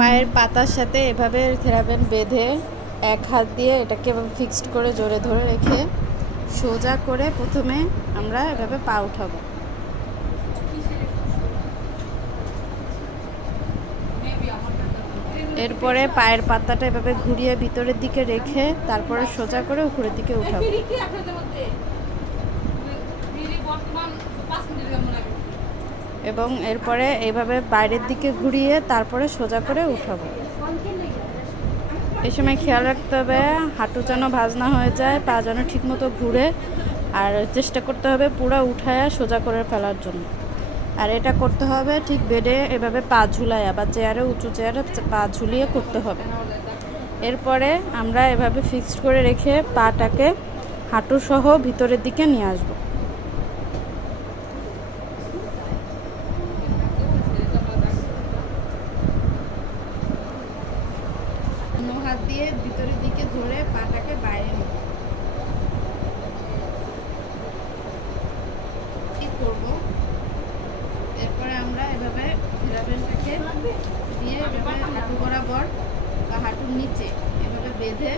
পায়ের পাতার সাথে এভাবে থেরাবেন বেঁধে এক হাত দিয়ে এটাকে এভাবে ফিক্সড করে জোরে ধরে রেখে সোজা করে প্রথমে আমরা এভাবে পা উঠাবো। এরপরে পায়ের পাতাটা এভাবে ঘুরিয়ে ভিতরের দিকে রেখে তারপরে সোজা করে উপরের দিকে উঠাবো এবং এরপরে এইভাবে বাইরের দিকে ঘুরিয়ে তারপরে সোজা করে উঠাবো। এই সময় খেয়াল রাখতে হবে হাঁটু যেন ভাঁজ না হয়ে যায়, পা যেন ঠিকমতো ঘুরে, আর চেষ্টা করতে হবে পুরো উঠায়া সোজা করে ফেলার জন্য। আর এটা করতে হবে ঠিক বেডে এভাবে পা ঝুলাইয়া বা চেয়ারে উঁচু চেয়ারে পা ঝুলিয়ে করতে হবে। এরপরে আমরা এভাবে ফিক্সড করে রেখে পাটাকে হাঁটু সহ ভিতরের দিকে নিয়ে আসবো। হাত দিয়ে ভিতরের দিকে ধরে পাটাকে বাইরে নেব। কি করব, এরপরে আমরা এভাবে থেরাবেনটাকে দিয়ে এভাবে হাঁটু বরাবর বা হাঁটুর নিচে এভাবে বেঁধে